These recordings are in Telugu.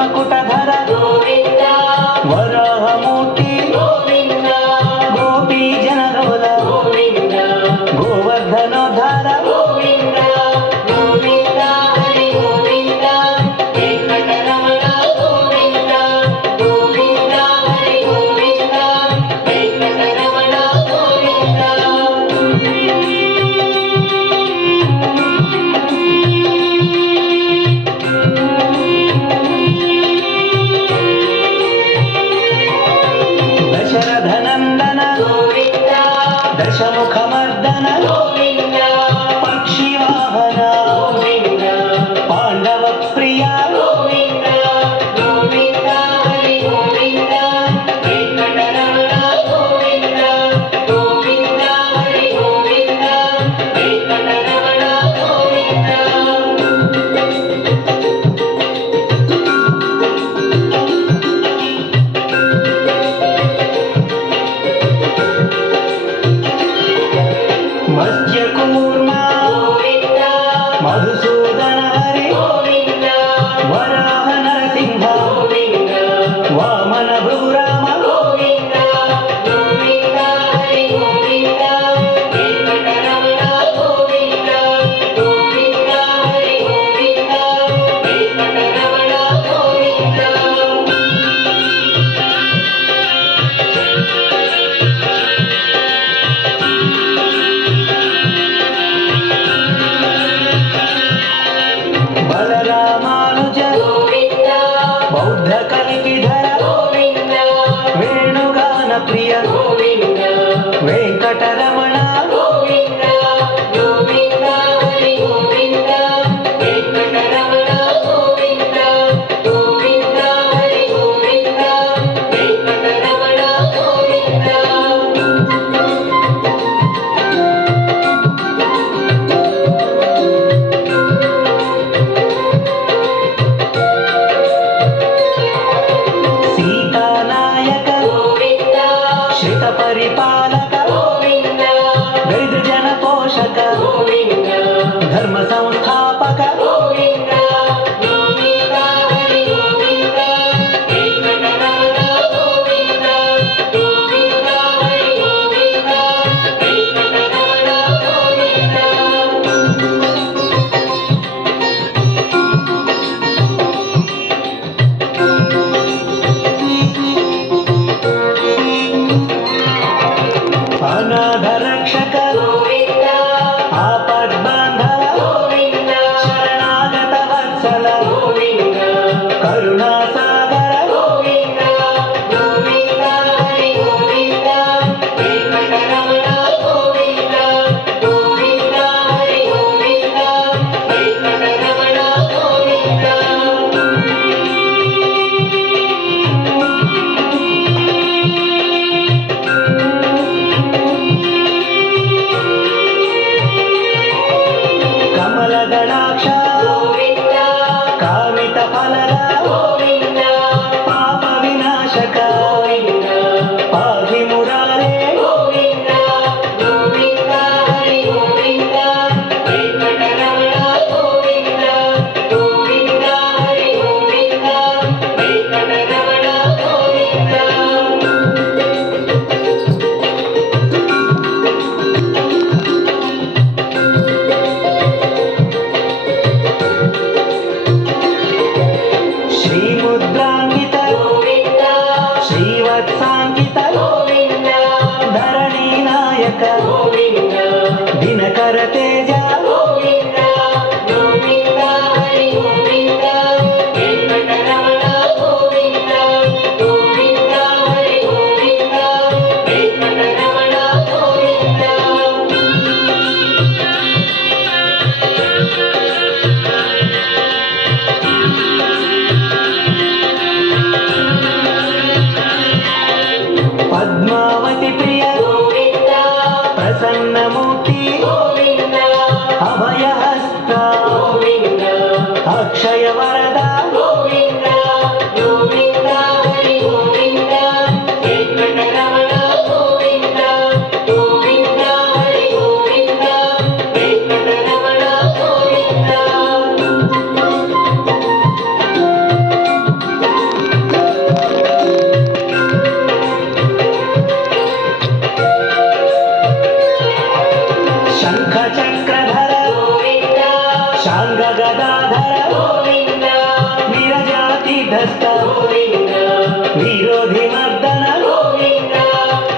మకుటధర గోవింద వరాహమూర్తి గోవింద గోపీ జనలోల గోవింద గోవర్ధనోద్ధార గోవింద గోవింద హరి గోవింద వెంకటరమణ గోవింద గోవింద హరి గోవింద వెంకటరమణ గోవింద దశరథనందన గోవింద దశముఖమర్దన గోవింద పక్షివాహన గోవింద పాండవ ప్రియ గోవింద గోవింద హరి గోవింద వెంకటరమణ గోవింద గోవింద హరి గోవింద వెంకటరమణ గోవింద మత్స్యకూర్మ గోవింద మధుసూదన హరి గోవింద వరాహ నరసింహ గోవింద వామన భృగురామ గోవింద గోవింద హరి గోవింద వెంకటరమణ గోవింద గోవింద హరి గోవింద వెంకటరమణ గోవింద బలరామానుజ గోవింద బౌద్ధ కలికిధర గోవింద వేణుగాన ప్రియ గోవింద వెంకటరమణ గోవింద గోవింద హరి గోవింద వెంకటరమణ గోవింద గోవింద హరి గోవింద వెంకటరమణ గోవింద సీతానాయక గోవింద శ్రిత పరిపాలక గోవింద దరిద్ర జన పోషక గోవింద ధర్మ సంస్థాపక గోవింద గోవింద హరి గోవింద వెంకటరమణ గోవింద గోవింద హరి గోవింద వెంకటరమణ గోవింద అనాథ రక్షక గోవింద ఆపద్బాంధవ గోవింద శరణాగత వత్సల గోవింద కరుణా సాగర గోవింద గోవింద హరి గోవింద వెంకటరమణ గోవింద గోవింద హరి గోవింద వెంకటరమణ గోవింద కమలదళాక్ష గోవింద కామిత ఫలద గోవింద పాప వినాశక గోవింద పాహి మురారే గోవింద గోవింద హరి గోవింద వెంకటరమణ గోవింద గోవింద హరి గోవింద వెంకటరమణ గోవింద శ్రీముద్రాంకిత గోవింద శ్రీవత్సాంకిత గోవింద ధరణీ నాయక గోవింద దినకర తేజ గోవింద గోవింద హరి గోవింద వెంకటరమణ గోవింద గోవింద హరి గోవింద వెంకటరమణ గోవింద తీర్థస్థ గోవింద విరోధి మర్దన గోవింద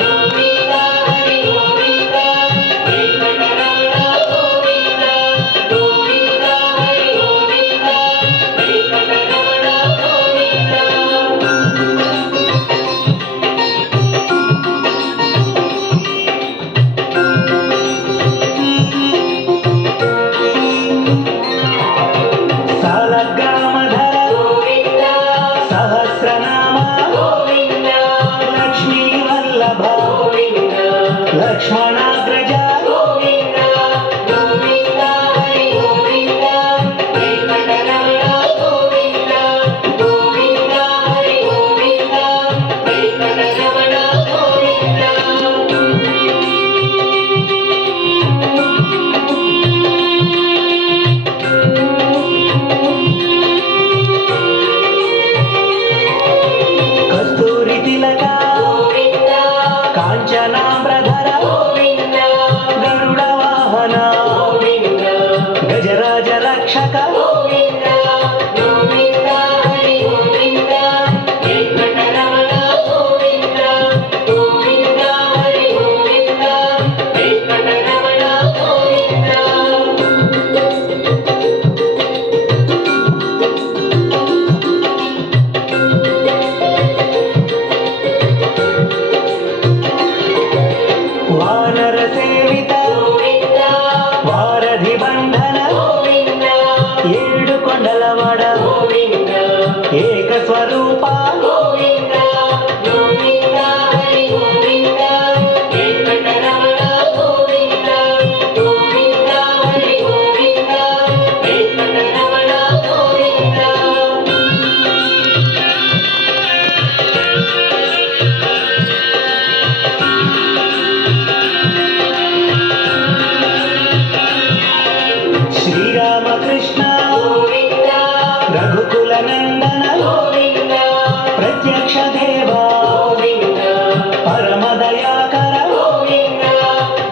గోవింద హరి గోవింద వెంకటరమణ గోవింద గోవింద హరి గోవింద వెంకటరమణ గోవింద సాలగ్రామధర గోవింద సహస్రనామ గోవింద లక్ష్మీ వల్లభ గోవింద లక్ష్మణాగ్రజ గోవింద గోవింద హరి గోవింద వెంకటరమణ గోవింద గోవింద హరి గోవింద వెంకటరమణ గోవింద కస్తూరి తిలక గోవింద కాంచనాంబ్రధర గోవింద గరుడ వాహన గోవింద గజరాజ రక్షక గోవింద గోవింద హరి గోవింద వెంకటరమణ గోవింద గోవింద హరి గోవింద వెంకటరమణ గోవింద వానర సేవిత గోవింద వారధి బంధన గోవింద ఏడు కొండలవాడ గోవింద ఏక స్వరూప గోవింద గోవింద హరి గోవింద వెంకటరమణ గోవింద గోవింద హరి గోవింద వెంకటరమణ గోవింద శ్రీరామకృష్ణ గోవింద రఘుకుల నందన గోవింద ప్రత్యక్ష దేవ గోవింద పరమ దయాకర గోవింద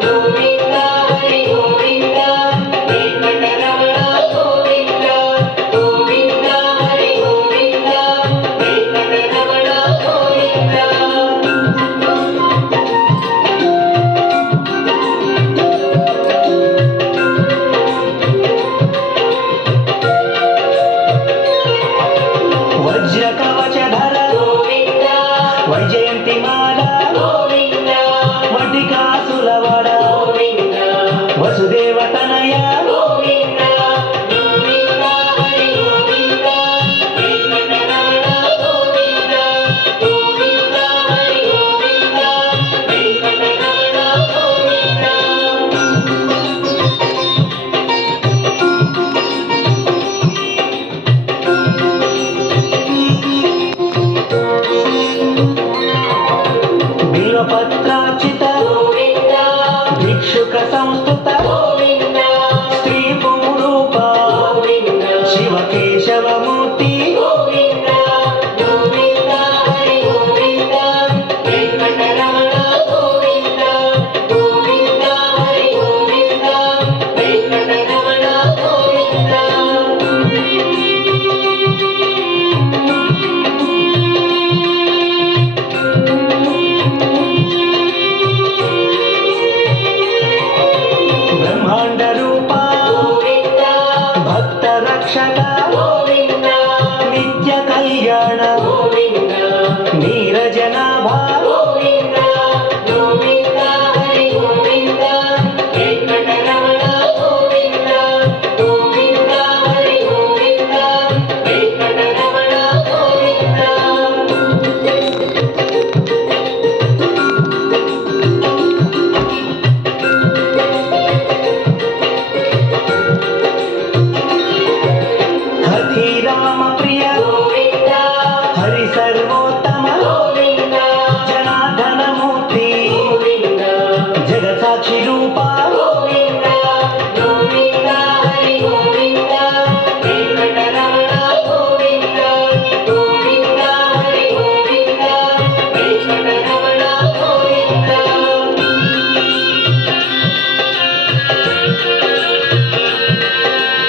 గోవింద హరి గోవింద వెంకటరమణ గోవింద గోవింద హరి గోవింద వెంకటరమణ గోవింద వజ్ర కవచధర గోవింద వైజయంతి మాల గోవింద వటికాసులవడ గోవింద వసుదేవ తనయ గోవింద గోవింద హరి గోవింద వెంకటరమణ గోవింద గోవింద హరి గోవింద వెంకటరమణ గోవింద బిల్వపత్రార్చిత గోవింద భిక్షుక సంస్థుత గోవింద స్త్రీ పురూప గోవింద శివకేశవమూర్తి గోవింద గోవింద హరి గోవింద వెంకటరమణ గోవింద గోవింద హరి గోవింద వెంకటరమణ గోవింద బ్రహ్మాండ రూప గోవింద భక్త రక్షక గోవింద నిత్య కళ్యాణ గోవింద నీరజనాభ